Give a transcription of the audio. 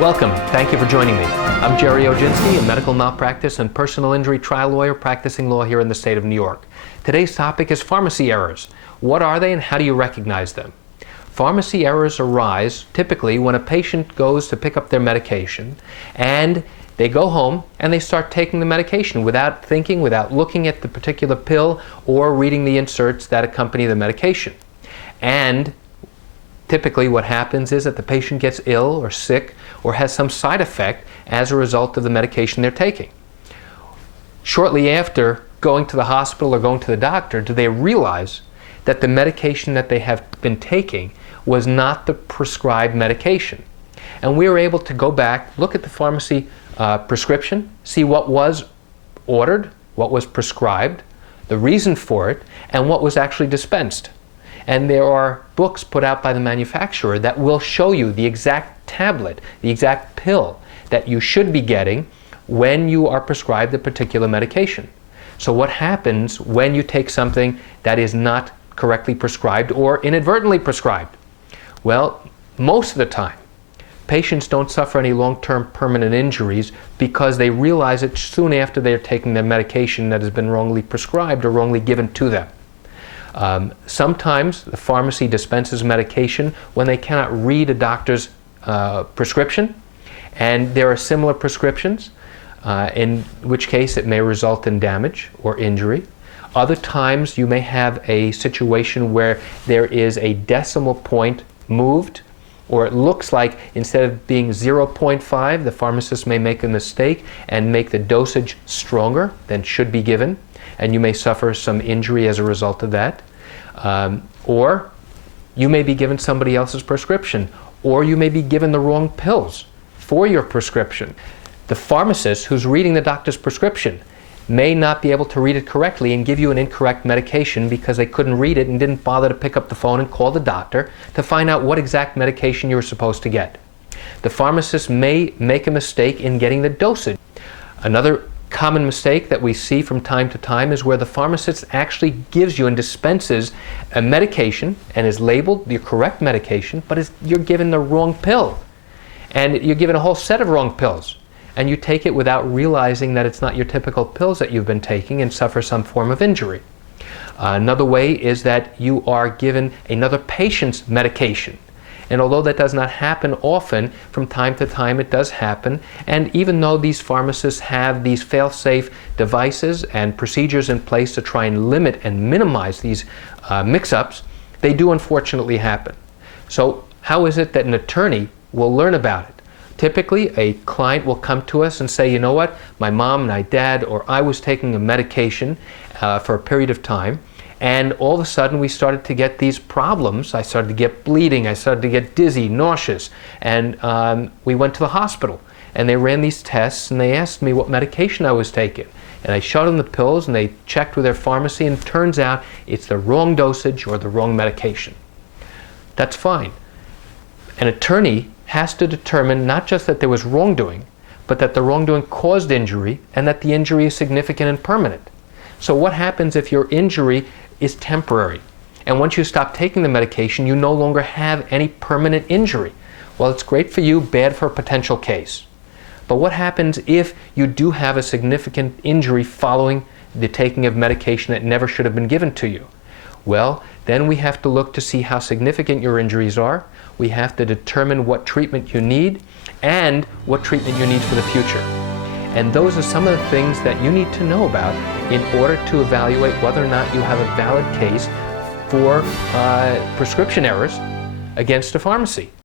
Welcome. Thank you for joining me. I'm Jerry Oginski, a medical malpractice and personal injury trial lawyer practicing law here in the state of New York. Today's topic is pharmacy errors. What are they and how do you recognize them? Pharmacy errors arise typically when a patient goes to pick up their medication and they go home and they start taking the medication without thinking, without looking at the particular pill or reading the inserts that accompany the medication. And typically what happens is that the patient gets ill or sick or has some side effect as a result of the medication they're taking. Shortly after going to the hospital or going to the doctor, do they realize that the medication that they have been taking was not the prescribed medication. And we were able to go back, look at the pharmacy prescription, see what was ordered, what was prescribed, the reason for it, and what was actually dispensed. And there are books put out by the manufacturer that will show you the exact tablet, the exact pill that you should be getting when you are prescribed a particular medication. So what happens when you take something that is not correctly prescribed or inadvertently prescribed? Well, most of the time, patients don't suffer any long-term permanent injuries because they realize it soon after they're taking their medication that has been wrongly prescribed or wrongly given to them. Sometimes the pharmacy dispenses medication when they cannot read a doctor's prescription, and there are similar prescriptions, in which case it may result in damage or injury. Other times you may have a situation where there is a decimal point moved, or it looks like instead of being 0.5, the pharmacist may make a mistake and make the dosage stronger than should be given, and you may suffer some injury as a result of that. Or you may be given somebody else's prescription, or you may be given the wrong pills for your prescription. The pharmacist who's reading the doctor's prescription may not be able to read it correctly and give you an incorrect medication because they couldn't read it and didn't bother to pick up the phone and call the doctor to find out what exact medication you were supposed to get. The pharmacist may make a mistake in getting the dosage. Another common mistake that we see from time to time is where the pharmacist actually gives you and dispenses a medication and is labeled the correct medication, but you're given the wrong pill. And you're given a whole set of wrong pills. And you take it without realizing that it's not your typical pills that you've been taking and suffer some form of injury. Another way is that you are given another patient's medication. And although that does not happen often, from time to time it does happen. And even though these pharmacists have these fail-safe devices and procedures in place to try and limit and minimize these mix-ups, they do unfortunately happen. So how is it that an attorney will learn about it? Typically, a client will come to us and say, you know what, my mom, my dad, or I was taking a medication for a period of time, and all of a sudden we started to get these problems. I started to get bleeding, I started to get dizzy, nauseous, and we went to the hospital. And they ran these tests and they asked me what medication I was taking. And I showed them the pills and they checked with their pharmacy, and it turns out it's the wrong dosage or the wrong medication. That's fine. An attorney has to determine not just that there was wrongdoing, but that the wrongdoing caused injury and that the injury is significant and permanent. So what happens if your injury is temporary? And once you stop taking the medication, you no longer have any permanent injury. Well, it's great for you, bad for a potential case. But what happens if you do have a significant injury following the taking of medication that never should have been given to you? Well, then we have to look to see how significant your injuries are. We have to determine what treatment you need and what treatment you need for the future. And those are some of the things that you need to know about in order to evaluate whether or not you have a valid case for prescription errors against a pharmacy.